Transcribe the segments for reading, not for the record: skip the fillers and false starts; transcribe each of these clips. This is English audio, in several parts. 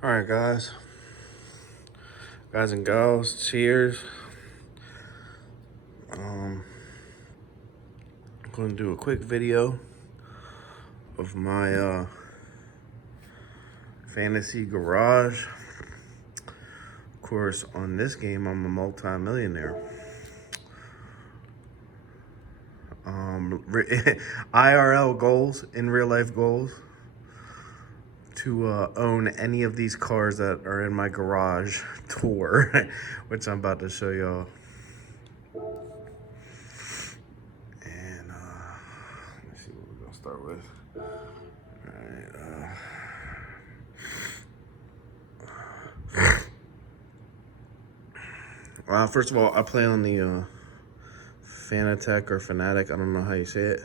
All right, guys and gals, cheers. I'm going to do a quick video of my fantasy garage. Of course, on this game, I'm a multi-millionaire. IRL goals, in real life goals, to own any of these cars that are in my garage tour, which I'm about to show y'all. And let's see what we're gonna start with. All right. First of all, I play on the Fanatec or Fanatic. I don't know how you say it.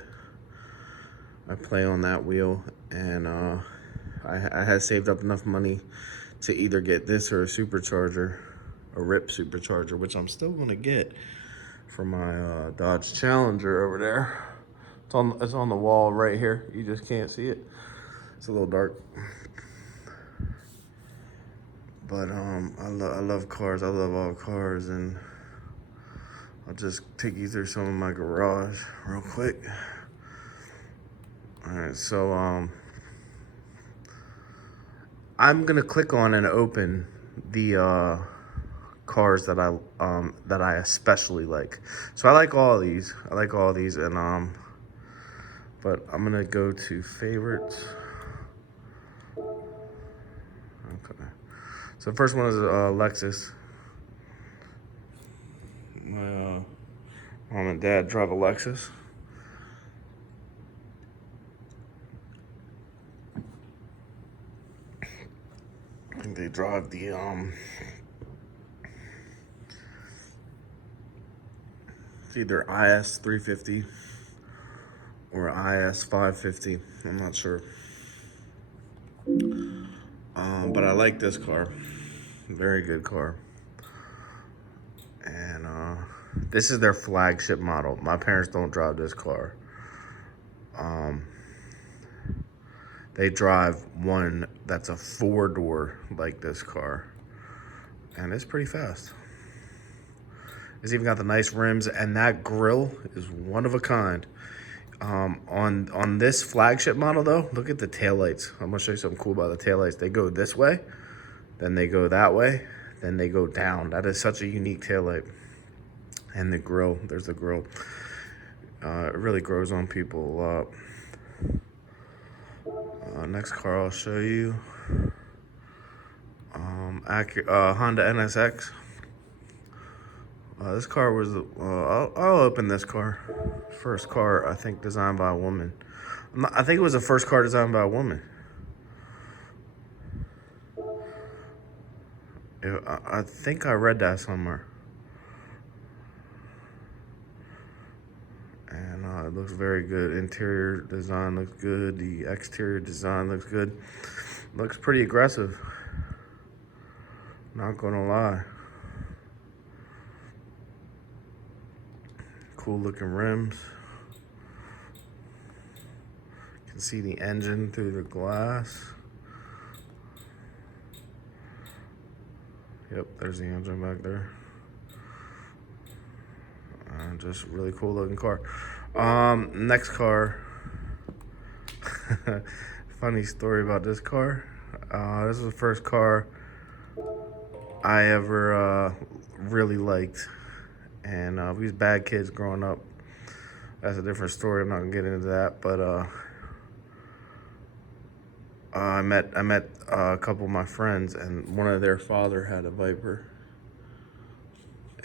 I play on that wheel, and I had saved up enough money to either get this or a supercharger, a RIP supercharger, which I'm still gonna get for my Dodge Challenger over there. It's on the wall right here. You just can't see it. It's a little dark. But I love cars. I love all cars, and I'll just take you through some of my garage real quick. All right, so I'm gonna click on and open the cars that I especially like. So I like all these. And but I'm gonna go to favorites. Okay. So the first one is Lexus. My mom and dad drive a Lexus. I think they drive the it's either IS 350 or IS 550. I'm not sure. But I like this car. Very good car. And this is their flagship model. My parents don't drive this car. They drive one that's a 4-door like this car. And it's pretty fast. It's even got the nice rims, and that grille is one of a kind. On this flagship model though, look at the taillights. I'm gonna show you something cool about the taillights. They go this way, then they go that way, then they go down. That is such a unique taillight. And the grill, there's the grill. It really grows on people a lot. Next car I'll show you. Honda NSX. This car was, I'll open this car. First car, I think, designed by a woman. I think it was the first car designed by a woman. I think I read that somewhere. And it looks very good. Interior design looks good. The exterior design looks good. Looks pretty aggressive. Not gonna lie. Cool looking rims. You can see the engine through the glass. Yep, there's the engine back there. Just really cool looking car. Next car. Funny story about this car. This was the first car I ever really liked. And we was bad kids growing up. That's a different story. I'm not gonna get into that. But I met a couple of my friends, and one of their father had a Viper.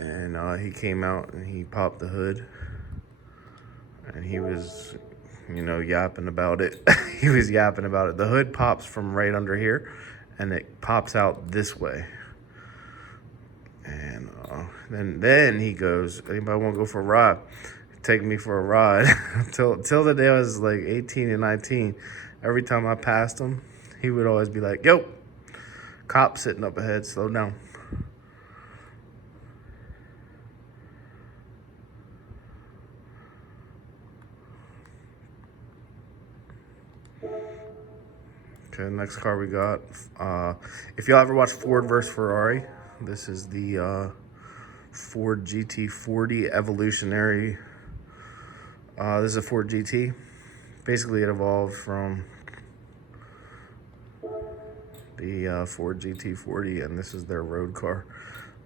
And he came out and he popped the hood, and he was, yapping about it. He was yapping about it. The hood pops from right under here, and it pops out this way. And then he goes, "Anybody want to go for a ride?" Take me for a ride. till the day I was like 18 and 19. Every time I passed him, he would always be like, "Yo, cop sitting up ahead, slow down." Okay, next car we got. If y'all ever watch Ford versus Ferrari, this is the Ford GT40 Evolutionary. This is a Ford GT. Basically, it evolved from the Ford GT40, and this is their road car.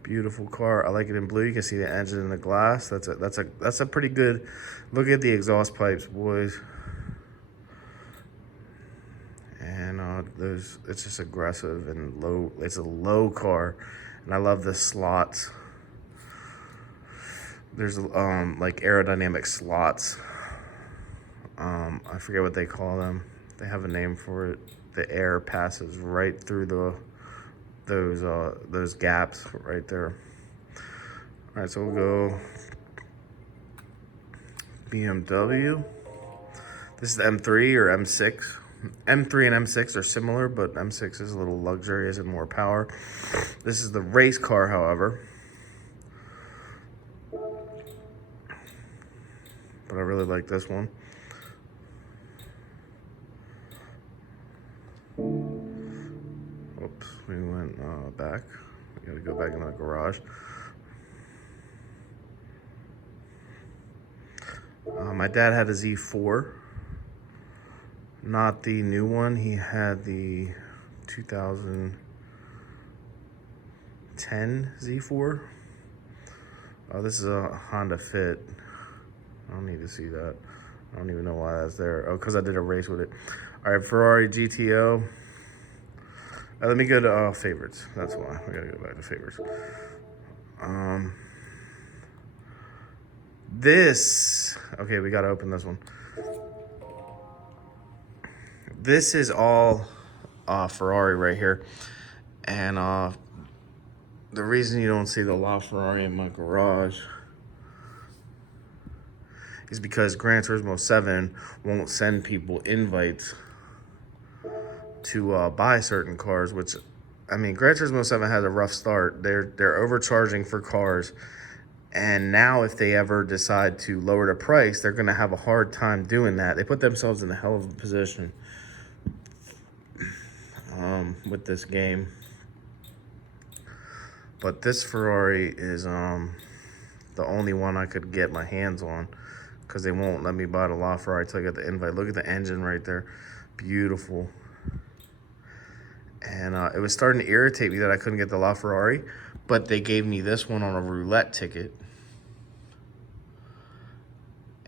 Beautiful car. I like it in blue. You can see the engine in the glass. That's a pretty good look at the exhaust pipes, boys. And it's just aggressive and low. It's a low car, and I love the slots. There's like aerodynamic slots. I forget what they call them. They have a name for it. The air passes right through those gaps right there. All right, so we'll go BMW. This is the M3 or M6. M3 and M6 are similar, but M6 is a little luxurious and more power. This is the race car, however. But I really like this one. Oops, we went back. We gotta go back in the garage. My dad had a Z4. Not the new one. He had the 2010 Z4. Oh, this is a Honda Fit. I don't need to see that. I don't even know why that's there. Oh, because I did a race with it. All right, Ferrari Gto. Let me go to favorites. That's why. We gotta go back to favorites. Okay, we gotta open this one. This is all Ferrari right here. And the reason you don't see the LaFerrari in my garage is because Gran Turismo 7 won't send people invites to buy certain cars, which, I mean, Gran Turismo 7 has a rough start. They're overcharging for cars. And now if they ever decide to lower the price, they're going to have a hard time doing that. They put themselves in a hell of a position with this game. But this Ferrari is the only one I could get my hands on, because they won't let me buy the LaFerrari until I get the invite. Look at the engine right there. Beautiful. And it was starting to irritate me that I couldn't get the LaFerrari, but they gave me this one on a roulette ticket.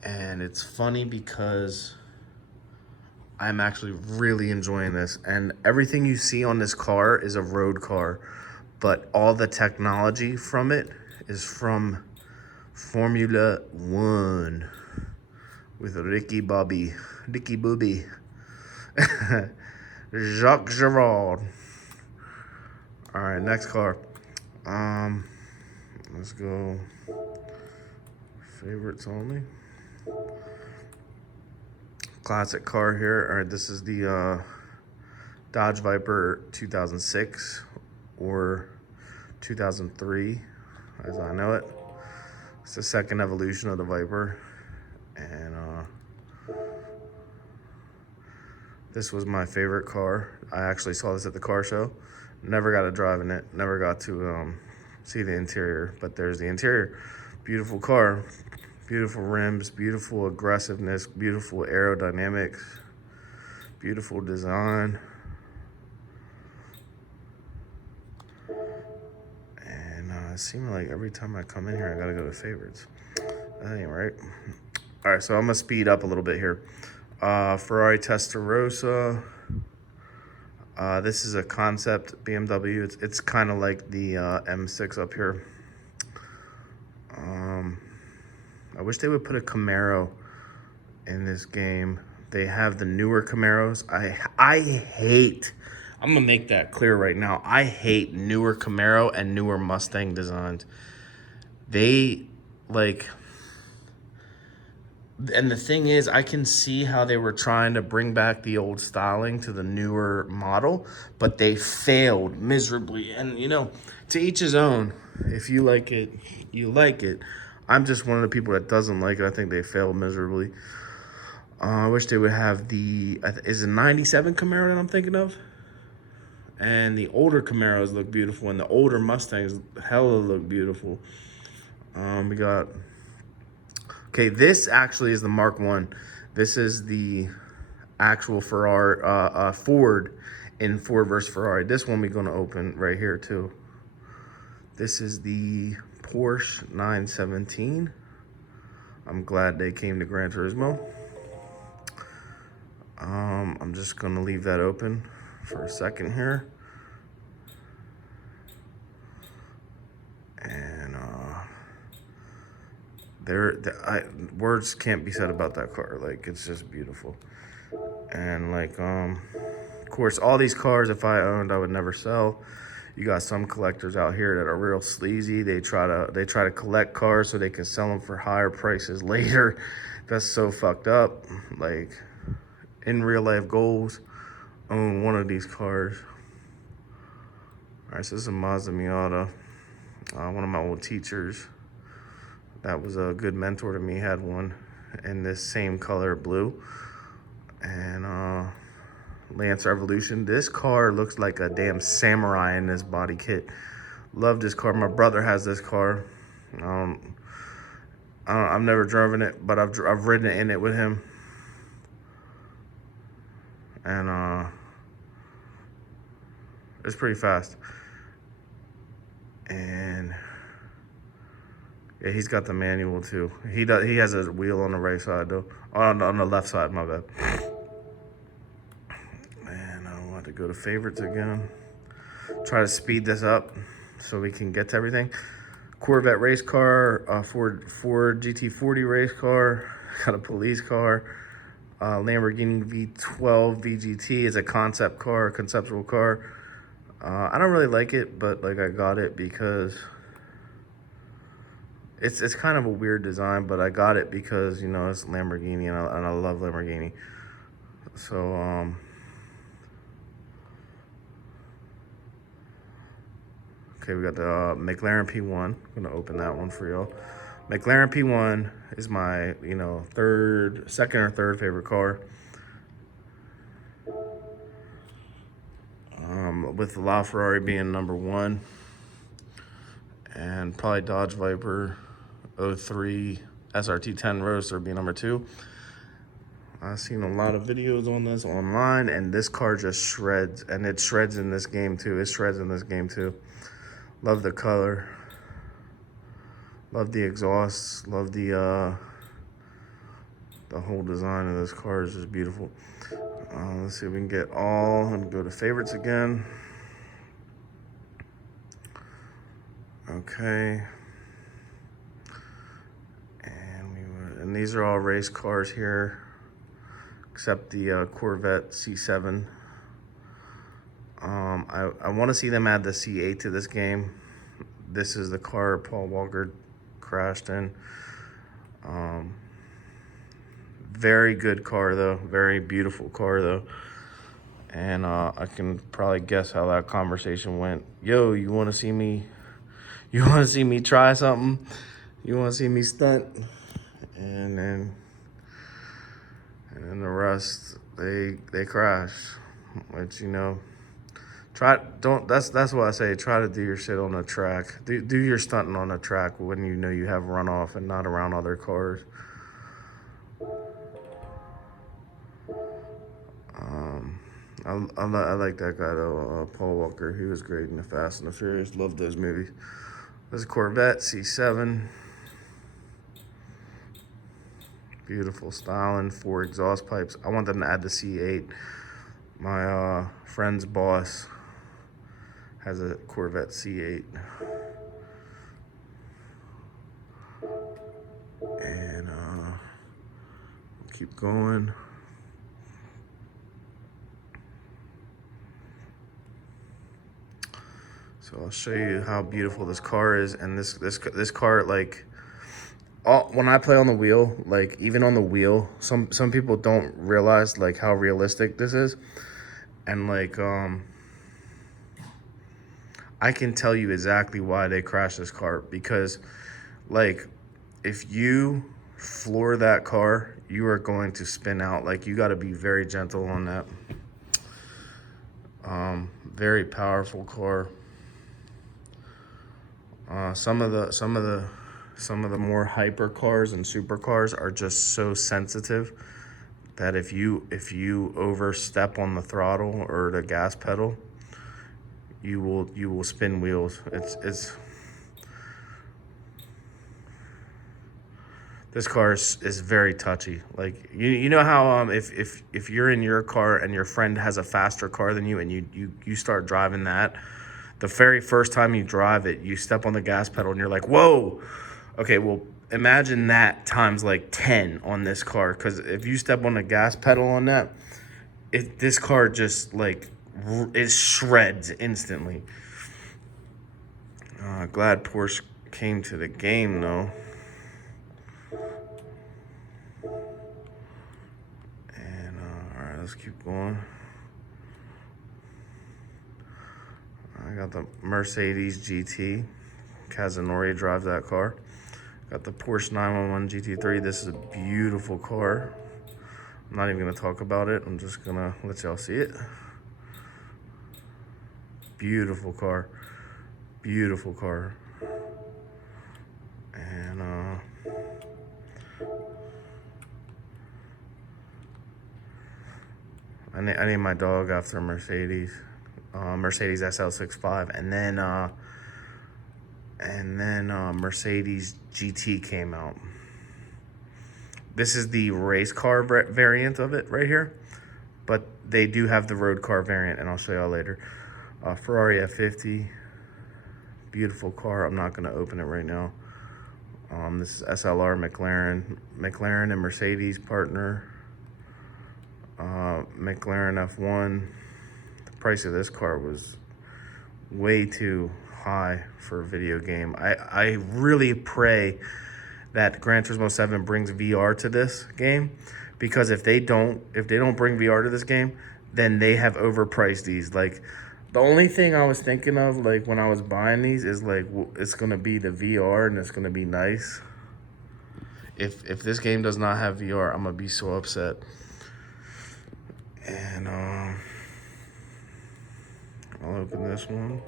And it's funny because I'm actually really enjoying this. And everything you see on this car is a road car, but all the technology from it is from Formula One with Ricky Bobby. Jacques Gerard. All right, next car. Let's go favorites only. Classic car here. All right, this is the Dodge Viper 2006 or 2003, as I know it. It's the second evolution of the Viper, and this was my favorite car. I actually saw this at the car show. Never got to drive in it. Never got to see the interior, but there's the interior. Beautiful car. Beautiful rims, beautiful aggressiveness, beautiful aerodynamics, beautiful design. And it seems like every time I come in here, I gotta go to favorites. That ain't right. All right, so I'm gonna speed up a little bit here. Ferrari Testarossa. This is a concept BMW. It's kind of like the M6 up here. I wish they would put a Camaro in this game. They have the newer Camaros. I hate, I'm gonna make that clear right now. I hate newer Camaro and newer Mustang designs. They like, and the thing is, I can see how they were trying to bring back the old styling to the newer model, but they failed miserably. And you know, to each his own. If you like it, you like it. I'm just one of the people that doesn't like it. I think they failed miserably. I wish they would have the, is it 97 Camaro that I'm thinking of? And the older Camaros look beautiful, and the older Mustangs hella look beautiful. We got, okay, this actually is the Mark 1. This is the actual Ferrari, Ford in Ford versus Ferrari. This one we're gonna open right here too. This is the Porsche 917. I'm glad they came to Gran Turismo. I'm just gonna leave that open for a second here. And words can't be said about that car. Like, it's just beautiful. And like, of course, all these cars, if I owned, I would never sell. You got some collectors out here that are real sleazy. They try to collect cars so they can sell them for higher prices later. That's so fucked up. Like, in real life goals, own one of these cars. All right, so this is a Mazda Miata. One of my old teachers that was a good mentor to me had one in this same color, blue. And Lancer Evolution. This car looks like a damn samurai in this body kit. Love this car. My brother has this car. I've never driven it, but I've ridden in it with him. And it's pretty fast. And yeah, he's got the manual too. He has a wheel on the right side though. On the left side, my bad. And I want to go to favorites again. Try to speed this up so we can get to everything. Corvette race car, Ford GT40 race car, got a police car, Lamborghini V12 VGT is a concept car, conceptual car. I don't really like it, but like I got it because it's kind of a weird design, but I got it because, you know, it's Lamborghini and I love Lamborghini. So okay, we got the Mclaren P1. I'm gonna open that one for y'all. Mclaren P1 is my, you know, second or third favorite car. With LaFerrari being number 1, and probably Dodge Viper 03 SRT10 Roadster being number 2. I've seen a lot of videos on this online, and this car just shreds, and it shreds in this game too. It shreds in this game too. Love the color. Love the exhaust. Love the whole design of this car is just beautiful. Let's see if we can get all. I'm gonna go to favorites again. Okay. And these are all race cars here, except the Corvette C7. I want to see them add the C8 to this game. This is the car Paul Walker crashed in. Very good car though, very beautiful car though. And I can probably guess how that conversation went. Yo, you want to see me? You want to see me try something? You want to see me stunt? And then the rest, they crash. Which, you know, that's what I say. Try to do your shit on the track. Do your stunting on the track when you know you have runoff and not around other cars. I like that guy though, Paul Walker. He was great in the Fast and the Furious. Loved those movies. There's a Corvette C7. Beautiful styling, 4 exhaust pipes. I want them to add the C8. My friend's boss has a Corvette C8. And keep going. So I'll show you how beautiful this car is. And this car, like, when I play on the wheel, like even on the wheel, some people don't realize like how realistic this is. And like I can tell you exactly why they crashed this car, because like if you floor that car, you are going to spin out. Like, you got to be very gentle on that. Very powerful car. Some of the more hyper cars and supercars are just so sensitive that if you overstep on the throttle or the gas pedal, you will spin wheels. This car is very touchy. Like, you know how if you're in your car and your friend has a faster car than you, and you start driving that, the very first time you drive it, you step on the gas pedal and you're like, whoa. Okay, well, imagine that times like 10 on this car, because if you step on the gas pedal on that, this car just like it shreds instantly. Glad Porsche came to the game though. And all right, let's keep going. I got the Mercedes GT. Casanori drives that car. Got the Porsche 911 GT3. This is a beautiful car. I'm not even going to talk about it. I'm just going to let y'all see it. Beautiful car. Beautiful car. And I named my dog after a Mercedes. Mercedes SL65. And then Mercedes GT came out. This is the race car variant of it right here, but they do have the road car variant, and I'll show y'all later. Ferrari F50, beautiful car. I'm not going to open it right now. This is Slr Mclaren and Mercedes partner. Mclaren F1. The price of this car was way too high for a video game. I really pray that Gran Turismo 7 brings VR to this game, because if they don't bring VR to this game, then they have overpriced these. Like, the only thing I was thinking of, like, when I was buying these is like, it's gonna be the VR and it's gonna be nice. If this game does not have VR, I'm gonna be so upset. And I'll open this one.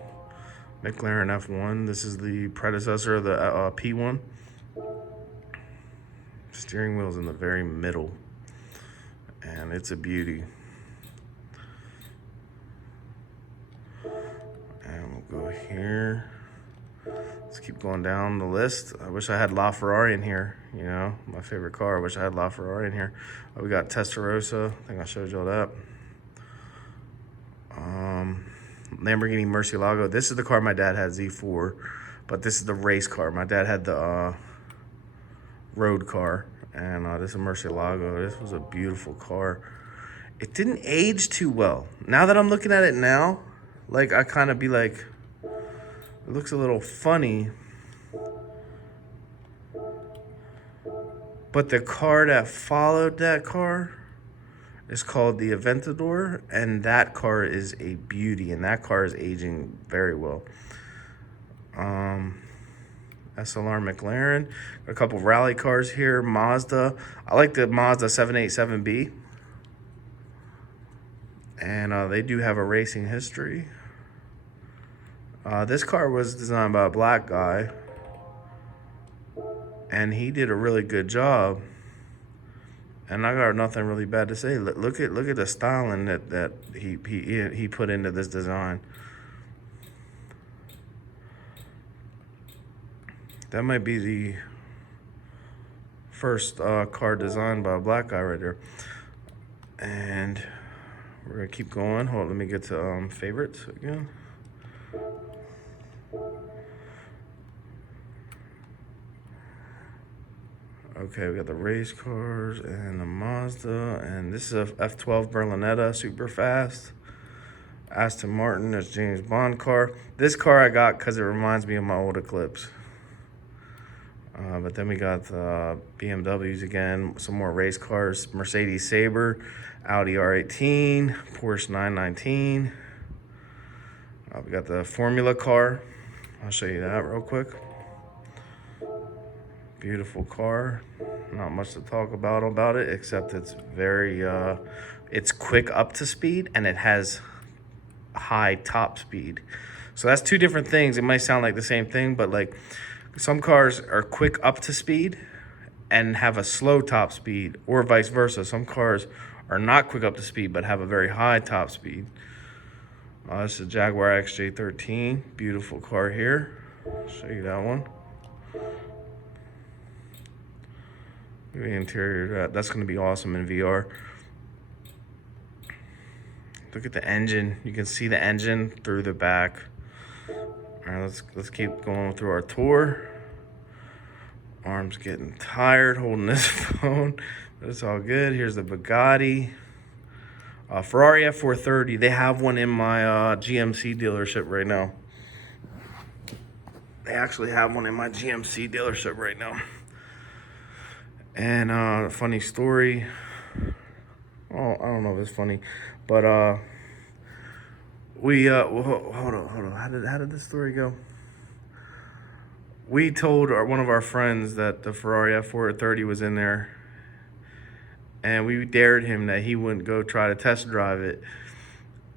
Mclaren F1. This is the predecessor of the P1. Steering wheel's in the very middle, and it's a beauty. And we'll go here. Let's keep going down the list. I wish I had LaFerrari in here, you know, my favorite car. I wish I had LaFerrari in here. We got Testarossa. I think I showed y'all that. Lamborghini Murcielago. This is the car my dad had, Z4, but this is the race car. My dad had the road car, and this is a Murcielago. This was a beautiful car. It didn't age too well. Now that I'm looking at it now, like, I kind of be like, it looks a little funny. But the car that followed that car is called the Aventador, and that car is a beauty, and that car is aging very well. Slr Mclaren. Got a couple rally cars here. Mazda. I like the Mazda 787B. And they do have a racing history. This car was designed by a black guy, and he did a really good job. And I got nothing really bad to say. Look at the styling that he put into this design. That might be the first car designed by a black guy right there. And we're gonna keep going. Hold on, let me get to favorites again. Okay, we got the race cars and the Mazda, and this is a F12 Berlinetta, super fast. Aston Martin, that's James Bond car. This car I got because it reminds me of my old Eclipse. But then we got BMWs again, some more race cars. Mercedes Sabre, Audi R18, Porsche 919. We got the Formula car. I'll show you that real quick. Beautiful car. Not much to talk about it, except it's very, it's quick up to speed and it has high top speed. So that's two different things. It might sound like the same thing, but like some cars are quick up to speed and have a slow top speed, or vice versa. Some cars are not quick up to speed but have a very high top speed. This is a Jaguar Xj13, beautiful car here. I'll show you that one. The interior, that's going to be awesome in VR. Look at the engine. You can see the engine through the back. All right, let's keep going through our tour. Arm's getting tired holding this phone, but it's all good. Here's the Bugatti. Ferrari F430. They have one in my GMC dealership right now. They actually have one in my GMC dealership right now. And funny story. Oh, I don't know if it's funny, but we hold on. How did this story go? We told one of our friends that the Ferrari F430 was in there, and we dared him that he wouldn't go try to test drive it.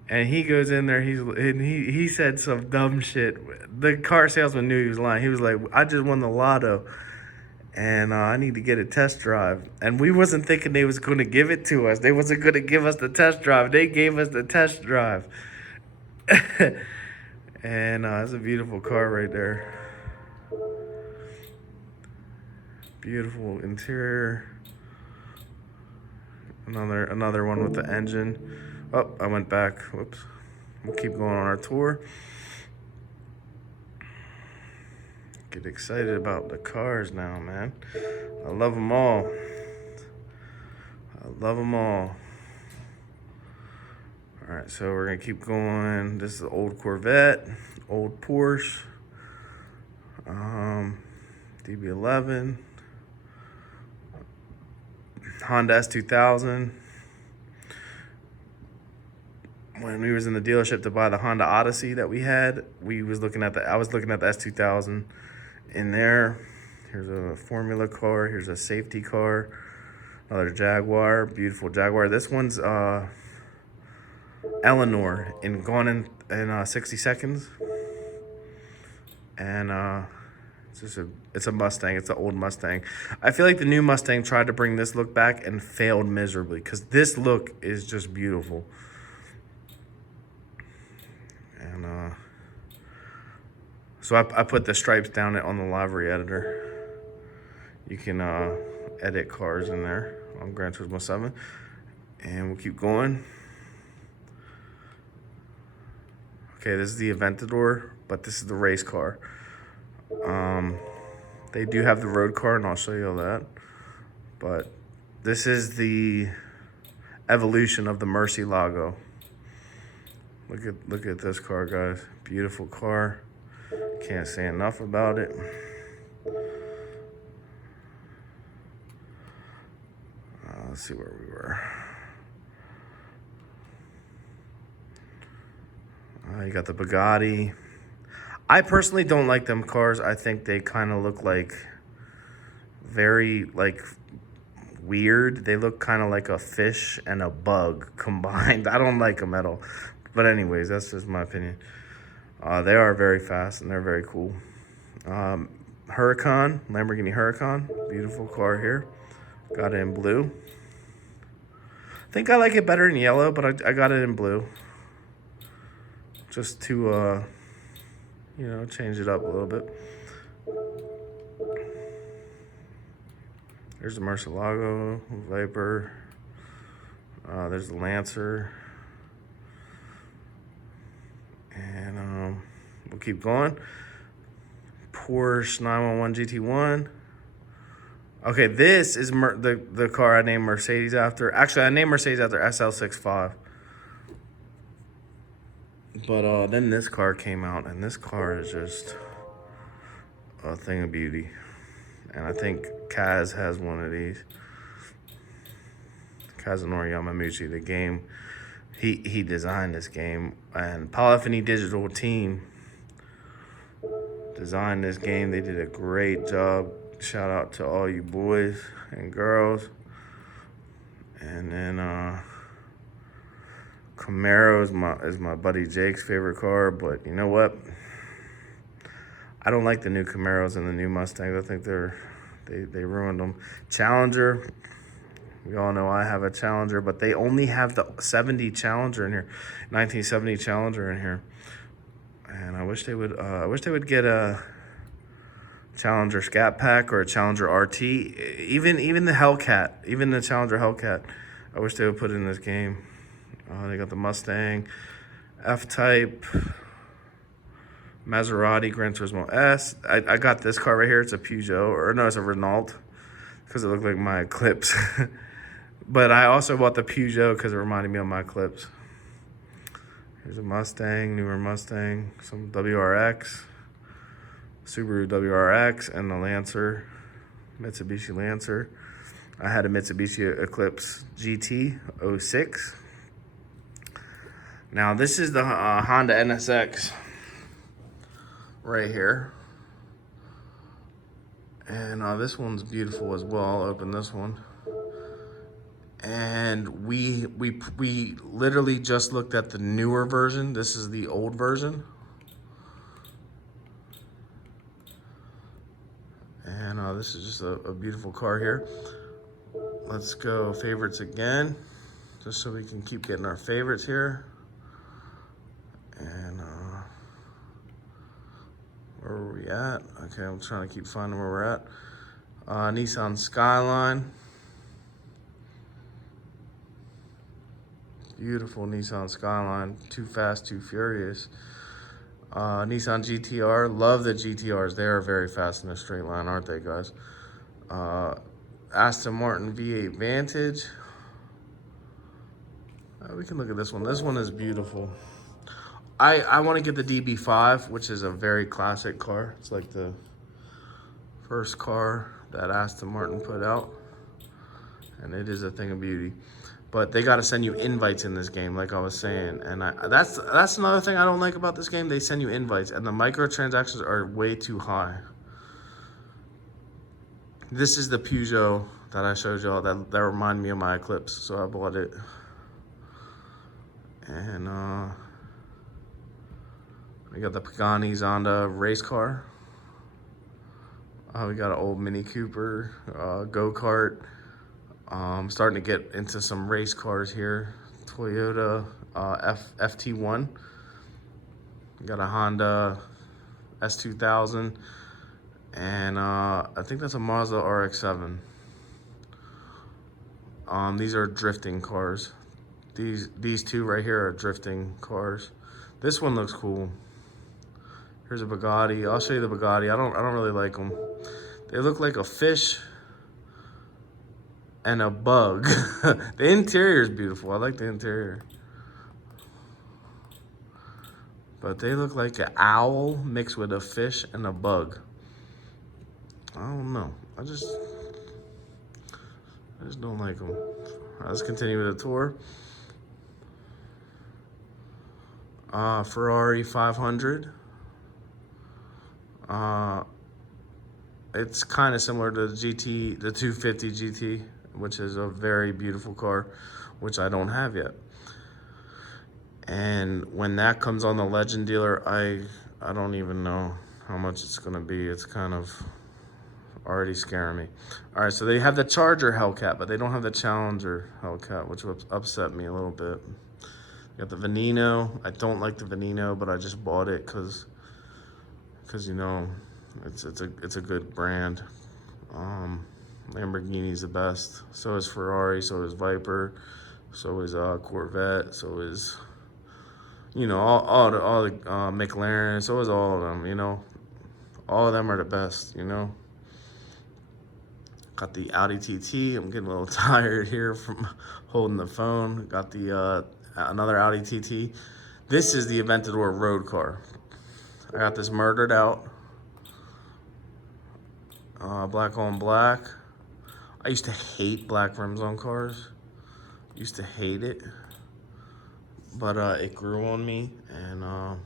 And he goes in there. He said some dumb shit. The car salesman knew he was lying. He was like, "I just won the lotto, and I need to get a test drive." And we wasn't thinking they was going to give it to us. They wasn't going to give us the test drive. They gave us the test drive. And it's a beautiful car right there. Beautiful interior. Another one with the engine. Oh, I went back. Whoops. We'll keep going on our tour. Get excited about the cars now, man. I love them all. I love them all. All right, so we're gonna keep going. This is an old Corvette, old Porsche, DB11, Honda S2000. When we was in the dealership to buy the Honda Odyssey that we had, I was looking at the S2000 in there. Here's a Formula car. Here's a safety car. Another Jaguar, beautiful Jaguar. This one's Eleanor in Gone in 60 Seconds. And it's a Mustang. It's an old Mustang. I feel like the new Mustang tried to bring this look back and failed miserably, because this look is just beautiful. And so I put the stripes down on the livery editor. You can edit cars in there on Gran Turismo 7. And we'll keep going. Okay, this is the Aventador, but this is the race car. They do have the road car, and I'll show you all that. But this is the evolution of the Murcielago. Look at this car, guys. Beautiful car. Can't say enough about it. Let's see where we were. You got the Bugatti. I personally don't like them cars. I think they kind of look like very weird. They look kind of like a fish and a bug combined. I don't like them at all. But anyways, that's just my opinion. They are very fast and they're very cool. Huracan, Lamborghini Huracan. Beautiful car here. Got it in blue. I think I like it better in yellow, but I got it in blue. Just to, change it up a little bit. There's the Murcielago, Viper. There's the Lancer. And we'll keep going. Porsche 911 GT1. Okay, this is the car I named Mercedes after. Actually, I named Mercedes after SL65. But then this car came out, and this car is just a thing of beauty. And I think Kaz has one of these. Kazunori Yamamuchi, the game. He designed this game, and Polyphony Digital team designed this game. They did a great job. Shout out to all you boys and girls. And then Camaro is my buddy Jake's favorite car, but you know what? I don't like the new Camaros and the new Mustangs. I think they ruined them. Challenger, we all know I have a Challenger, but they only have the 70 Challenger in here, 1970 Challenger in here. And I wish they would get a Challenger Scat Pack or a Challenger RT, even the Hellcat, even the Challenger Hellcat. I wish they would put it in this game. They got the Mustang, F-Type, Maserati, Gran Turismo S. I got this car right here. It's a Peugeot, or no, it's a Renault, because it looked like my Eclipse. But I also bought the Peugeot because it reminded me of my Eclipse. Here's a Mustang, newer Mustang, some WRX, Subaru WRX, and the Lancer, Mitsubishi Lancer. I had a Mitsubishi Eclipse GT 06. Now this is the Honda NSX right here. And this one's beautiful as well. I'll open this one. And we literally just looked at the newer version. This is the old version. And this is just a beautiful car here. Let's go favorites again, just so we can keep getting our favorites here. And where are we at? Okay, I'm trying to keep finding where we're at. Nissan Skyline. Beautiful Nissan Skyline. Too fast, too furious. Nissan GTR. Love the GTRs. They are very fast in a straight line, aren't they, guys? Aston Martin V8 Vantage. We can look at this one. This one is beautiful. I want to get the DB5, which is a very classic car. It's like the first car that Aston Martin put out. And it is a thing of beauty. But they got to send you invites in this game, like I was saying. And that's another thing I don't like about this game. They send you invites, and the microtransactions are way too high. This is the Peugeot that I showed y'all that reminded me of my Eclipse, so I bought it. And we got the Pagani Zonda race car. We got an old Mini Cooper, go-kart. Starting to get into some race cars here. Toyota FT1. We got a Honda S2000. And I think that's a Mazda RX-7. These are drifting cars. These two right here are drifting cars. This one looks cool. Here's a Bugatti. I'll show you the Bugatti. I don't really like them. They look like a fish and a bug. The interior is beautiful. I like the interior. But they look like an owl mixed with a fish and a bug. I don't know. I just don't like them. All right, let's continue with the tour. Ferrari 500. It's kind of similar to the GT, the 250 GT, which is a very beautiful car, which I don't have yet. And when that comes on the Legend dealer, I don't even know how much it's gonna be. It's kind of already scaring me. All right, so they have the Charger Hellcat, but they don't have the Challenger Hellcat, which upset me a little bit. Got the Veneno. I don't like the Veneno, but I just bought it because you know, it's a good brand. Lamborghini's the best. So is Ferrari. So is Viper. So is Corvette. So is, you know, all the McLaren. So is all of them. You know, all of them are the best. You know. Got the Audi TT. I'm getting a little tired here from holding the phone. Got the another Audi TT. This is the Aventador Road Car. I got this murdered out. Black on black. I used to hate black rims on cars. Used to hate it. But it grew on me. And all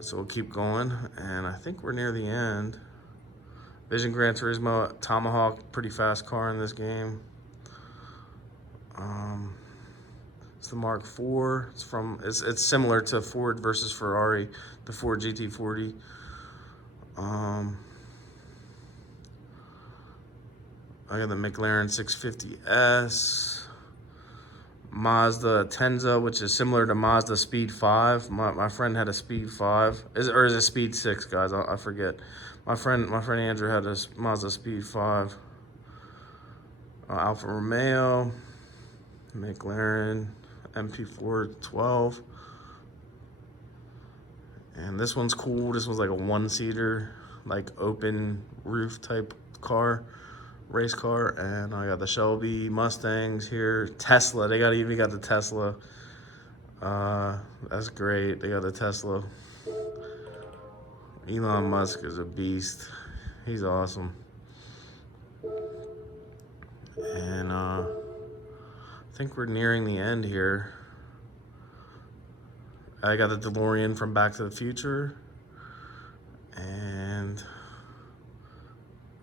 So we'll keep going, and I think we're near the end. Vision Gran Turismo Tomahawk, pretty fast car in this game. It's the Mark IV. It's similar to Ford versus Ferrari, the Ford GT40. I got the Mclaren 650S. Mazda Tenza, which is similar to Mazda Speed 5. My friend had a Speed 5. Is it Speed 6, guys? I forget. My friend Andrew had a Mazda Speed 5. Alfa Romeo, McLaren MP412. And this one's cool. This one's like a one-seater, like open roof type car. Race car. And I got the Shelby Mustangs here. Tesla, they even got the Tesla. That's great. They got the Tesla. Elon Musk is a beast. He's awesome. And I think we're nearing the end here. I got the DeLorean from Back to the Future. And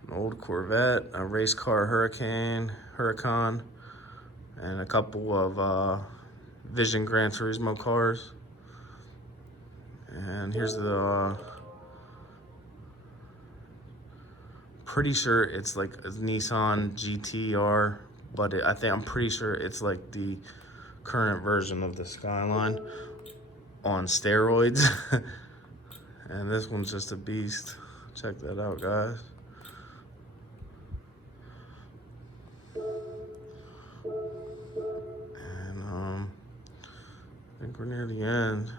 an old Corvette, a race car Huracan, and a couple of Vision Gran Turismo cars. And here's the, pretty sure it's like a Nissan Gtr, but I'm pretty sure it's like the current version of the Skyline on steroids. And this one's just a beast. Check that out, guys. I think we're near the end.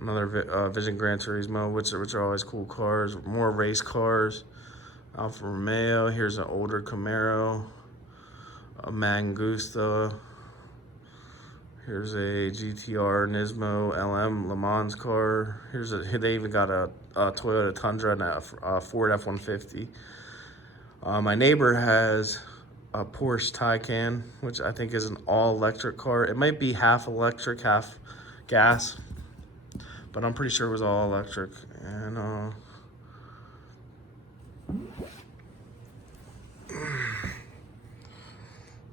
Another Vision Gran Turismo, which are always cool cars. More race cars. Alfa Romeo. Here's an older Camaro. A Mangusta. Here's a GTR Nismo LM Le Mans car. They even got a Toyota Tundra and a Ford F-150. My neighbor has a Porsche Taycan, which I think is an all-electric car. It might be half electric, half gas, but I'm pretty sure it was all electric. And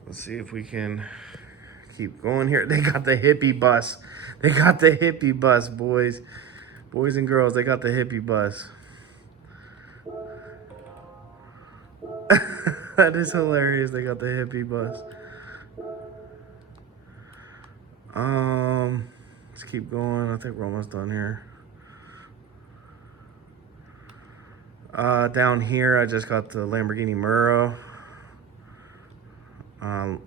let's see if we can keep going here. They got the hippie bus. They got the hippie bus, boys. Boys and girls, they got the hippie bus. That is hilarious. They got the hippie bus. Let's keep going. I think we're almost done here. Down here, I just got the Lamborghini Murro. I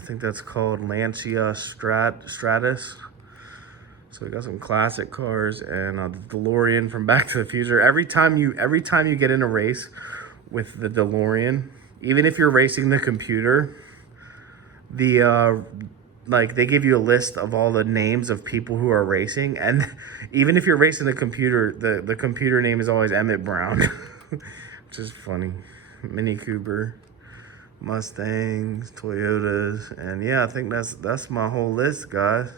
think that's called Lancia Stratus. So we got some classic cars and the DeLorean from Back to the Future. Every time you get in a race with the DeLorean, even if you're racing the computer, like they give you a list of all the names of people who are racing, and even if you're racing the computer, the computer name is always Emmett Brown, which is funny. Mini Cooper, Mustangs, Toyotas, and yeah, I think that's my whole list, guys.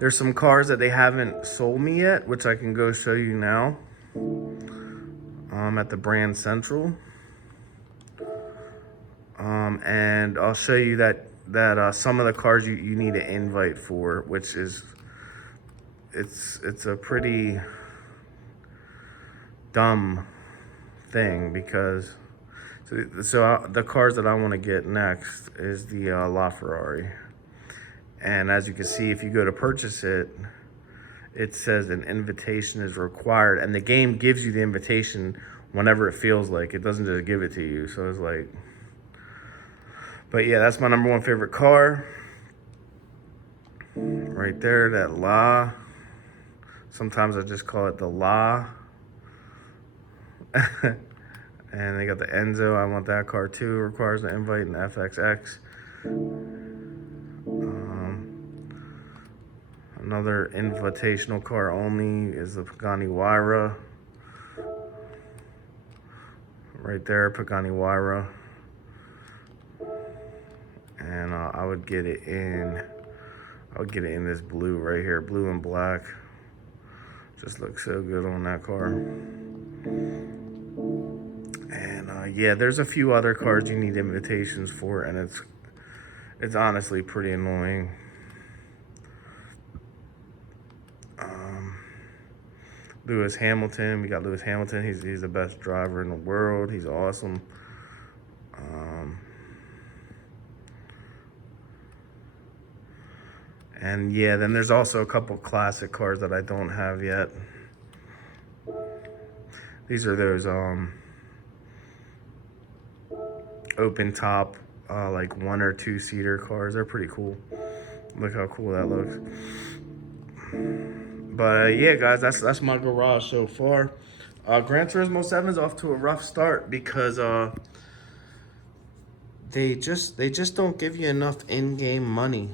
There's some cars that they haven't sold me yet, which I can go show you now. At the Brand Central. And I'll show you that some of the cars you need an invite for, which is it's a pretty dumb thing, because so the cars that I want to get next is the LaFerrari. And as you can see, if you go to purchase it, it says an invitation is required, and the game gives you the invitation whenever it feels like. It doesn't just give it to you. So it's like, but yeah, that's my #1 favorite car. Right there, that La. Sometimes I just call it the La. And they got the Enzo. I want that car too. It requires an invite, and the FXX. Another invitational car only is the Pagani Huayra. right there, Pagani Huayra. And I would get it in this blue right here, blue and black. Just looks so good on that car. And yeah, there's a few other cars you need invitations for, and it's honestly pretty annoying. Lewis Hamilton, we got Lewis Hamilton. He's the best driver in the world. He's awesome. And yeah, then there's also a couple classic cars that I don't have yet. These are those open top, like 1 or 2 seater cars. They're pretty cool. Look how cool that looks. But yeah, guys, that's my garage so far. Gran Turismo 7 is off to a rough start because they just don't give you enough in-game money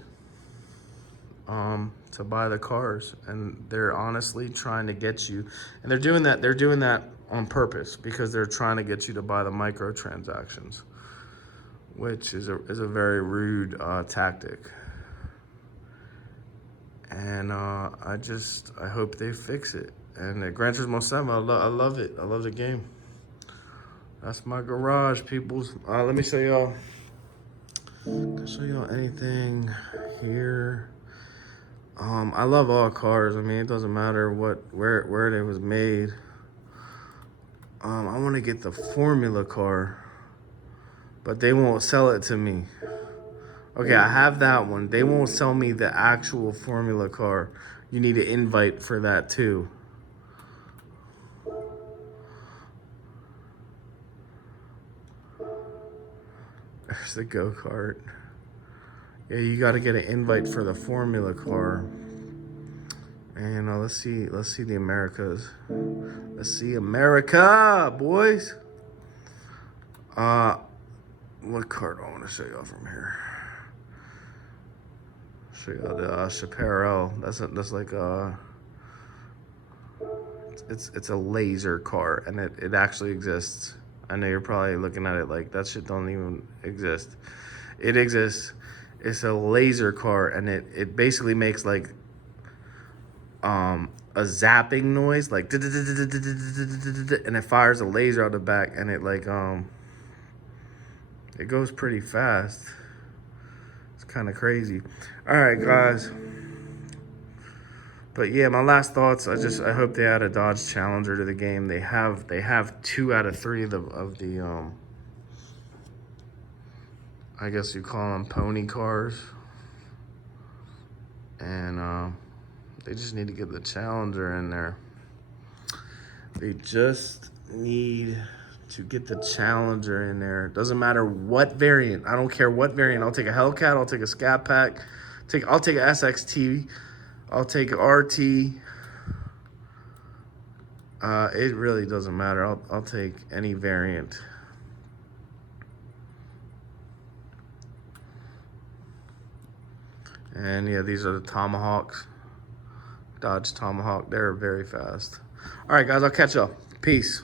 to buy the cars, and they're honestly trying to get you, and they're doing that on purpose because they're trying to get you to buy the microtransactions, which is a very rude tactic. And I hope they fix it. And Gran Turismo 7, I love it. I love the game. That's my garage, peoples. Let me show y'all. Can I show y'all anything here? I love all cars. I mean, it doesn't matter where they was made. I want to get the Formula car, but they won't sell it to me. Okay, I have that one. They won't sell me the actual Formula car. You need an invite for that too. There's the go-kart. Yeah, you got to get an invite for the Formula car. And let's see the Americas. Let's see America, boys. What car do I want to show y'all from here? Show y'all the Chaparral. That's like it's a laser car, and it actually exists. I know you're probably looking at it like that shit don't even exist. It exists. It's a laser car, and it basically makes like a zapping noise, like, and it fires a laser out the back, and it like it goes pretty fast. It's kind of crazy. All right, guys. But yeah, my last thoughts. I hope they add a Dodge Challenger to the game. They have 2 out of 3 of the I guess you call them pony cars, and they just need to get the Challenger in there. They just need to get the Challenger in there. Doesn't matter what variant. I don't care what variant. I'll take a Hellcat. I'll take a Scat Pack. I'll take a SXT. I'll take an RT. It really doesn't matter. I'll take any variant. And yeah, these are the Tomahawks. Dodge Tomahawk. They're very fast. All right, guys, I'll catch y'all. Peace.